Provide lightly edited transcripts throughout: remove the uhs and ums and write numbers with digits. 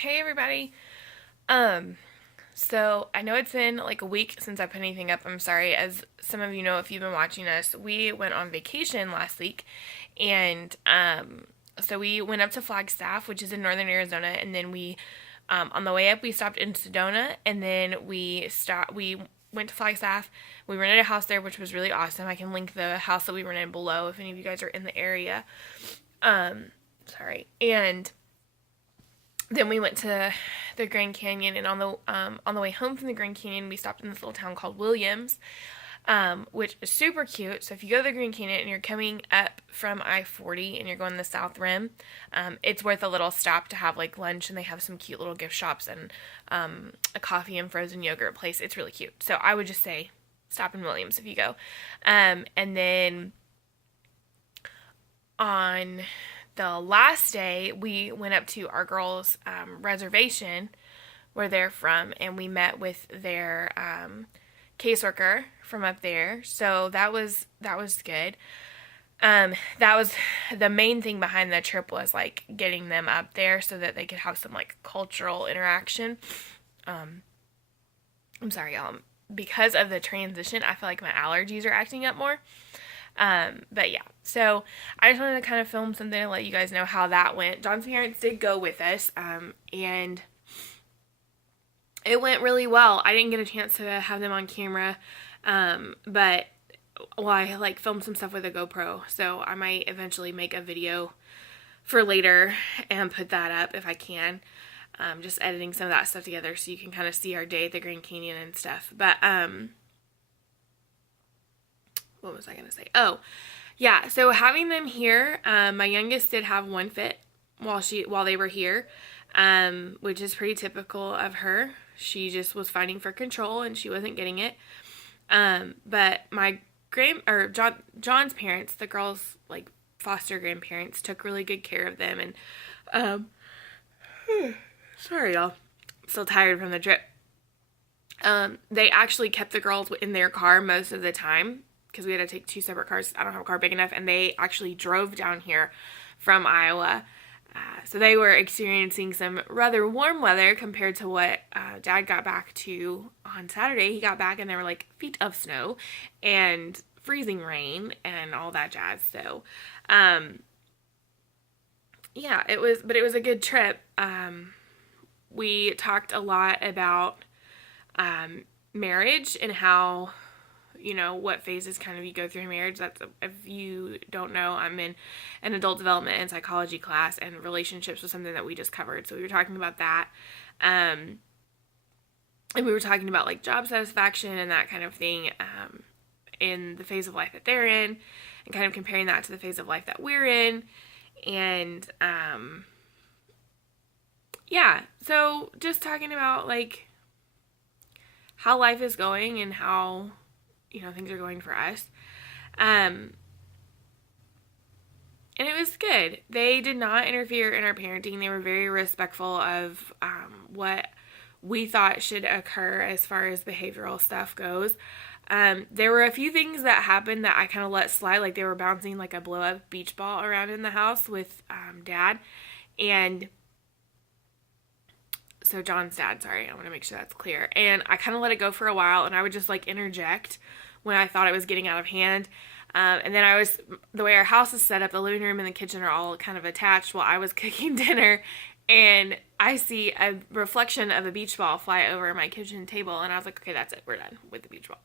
Hey everybody. Um, so I know it's been like a week since I put anything up. I'm sorry. As some of you know, if you've been watching us, we went on vacation last week, and so we went up to Flagstaff, which is in northern Arizona, and then on the way up, we stopped in Sedona, and then we went to Flagstaff. We rented a house there, which was really awesome. I can link the house that we rented below if any of you guys are in the area. Sorry. And then we went to the Grand Canyon, and on the way home from the Grand Canyon, we stopped in this little town called Williams, which is super cute. So if you go to the Grand Canyon and you're coming up from I-40 and you're going the South Rim, it's worth a little stop to have like lunch, and they have some cute little gift shops and a coffee and frozen yogurt place. It's really cute. So I would just say stop in Williams if you go, and then on the last day, we went up to our girls' reservation where they're from, and we met with their caseworker from up there. So that was good. That was the main thing behind the trip, was like getting them up there so that they could have some like cultural interaction. I'm sorry, y'all. Because of the transition, I feel like my allergies are acting up more. But yeah, so I just wanted to kind of film something to let you guys know how that went. John's parents did go with us, and it went really well. I didn't get a chance to have them on camera, but I like filmed some stuff with a GoPro, so I might eventually make a video for later and put that up if I can. Just editing some of that stuff together so you can kind of see our day at the Grand Canyon and stuff. But what was I gonna say? Oh, yeah. So having them here, my youngest did have one fit while they were here, which is pretty typical of her. She just was fighting for control and she wasn't getting it. But my John's parents, the girls' like foster grandparents, took really good care of them. And sorry, y'all, I'm still tired from the trip. They actually kept the girls in their car most of the time, because we had to take two separate cars. I don't have a car big enough, and they actually drove down here from Iowa. So they were experiencing some rather warm weather compared to what Dad got back to on Saturday. He got back and there were like feet of snow and freezing rain and all that jazz. So, yeah, it was a good trip. We talked a lot about marriage and how, what phases kind of you go through in marriage. That's, if you don't know, I'm in an adult development and psychology class, and relationships was something that we just covered. So we were talking about that. And we were talking about like job satisfaction and that kind of thing, in the phase of life that they're in, and kind of comparing that to the phase of life that we're in. And, yeah, so just talking about like how life is going and how, things are going for us. And it was good. They did not interfere in our parenting. They were very respectful of what we thought should occur as far as behavioral stuff goes. There were a few things that happened that I kind of let slide, like they were bouncing like a blow up beach ball around in the house with Dad. And so John's dad, sorry, I want to make sure that's clear. And I kind of let it go for a while, and I would just like interject when I thought it was getting out of hand. And then the way our house is set up, the living room and the kitchen are all kind of attached while I was cooking dinner, and I see a reflection of a beach ball fly over my kitchen table, and I was like, okay, that's it, we're done with the beach ball.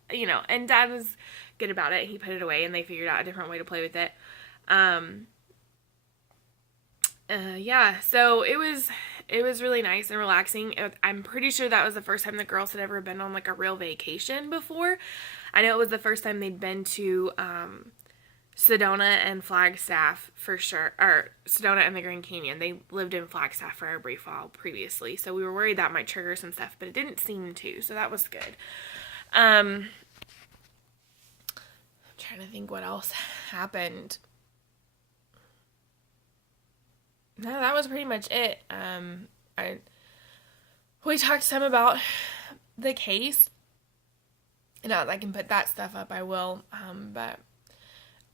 And Dad was good about it. He put it away, and they figured out a different way to play with it. Yeah, so it was really nice and relaxing. I'm pretty sure that was the first time the girls had ever been on like a real vacation before. I know it was the first time they'd been to Sedona and Flagstaff for sure, or Sedona and the Grand Canyon. They lived in Flagstaff for a brief while previously, so we were worried that might trigger some stuff, but it didn't seem to, so that was good. I'm trying to think what else happened. No, that was pretty much it. We talked some about the case. Now that I can put that stuff up, I will. But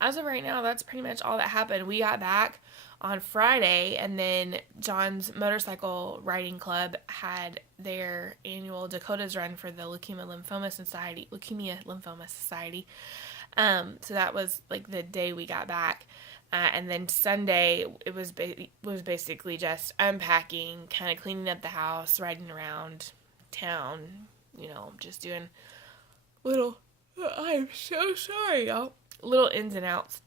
as of right now, that's pretty much all that happened. We got back on Friday, and then John's motorcycle riding club had their annual Dakotas run for the Leukemia Lymphoma Society. So that was like the day we got back. And then Sunday, it was basically just unpacking, kind of cleaning up the house, riding around town, just doing little, I'm so sorry, y'all, little ins and outs.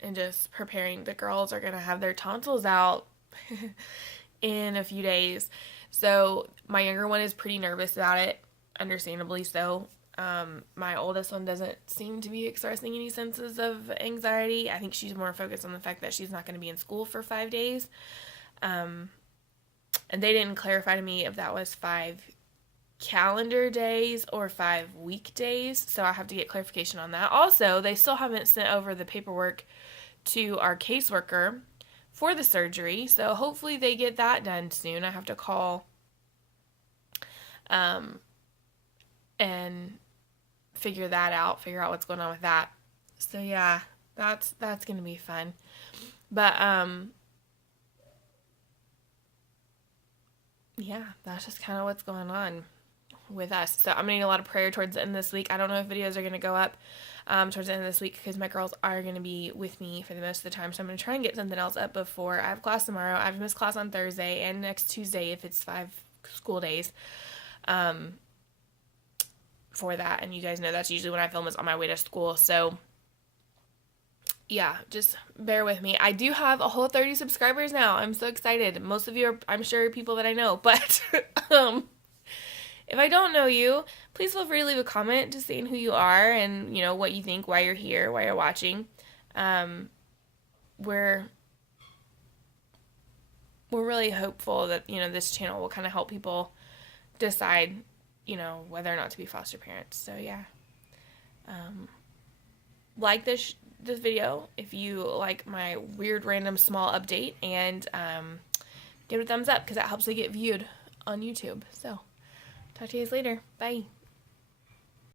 And just preparing. The girls are going to have their tonsils out in a few days. So my younger one is pretty nervous about it, understandably so. My oldest one doesn't seem to be expressing any senses of anxiety. I think she's more focused on the fact that she's not going to be in school for 5 days. And they didn't clarify to me if that was 5 calendar days or 5 weekdays, so I have to get clarification on that. Also, they still haven't sent over the paperwork to our caseworker for the surgery, so hopefully they get that done soon. I have to call and figure out what's going on with that. So yeah, that's gonna be fun. But yeah, that's just kind of what's going on with us. So I'm gonna need a lot of prayer towards the end of this week. I don't know if videos are gonna go up towards the end of this week because my girls are gonna be with me for the most of the time. So I'm gonna try and get something else up before I have class tomorrow. I have missed class on Thursday and next Tuesday if it's 5 school days. For that, and you guys know that's usually when I film is on my way to school. So yeah, just bear with me. I do have a whole 30 subscribers now. I'm so excited. Most of you are, I'm sure, people that I know, but if I don't know you, please feel free to leave a comment just saying who you are and, what you think, why you're here, why you're watching. We're really hopeful that, this channel will kind of help people decide, whether or not to be foster parents. So yeah. Like this video if you like my weird random small update, and give it a thumbs up because that helps it get viewed on YouTube. So talk to you guys later. Bye.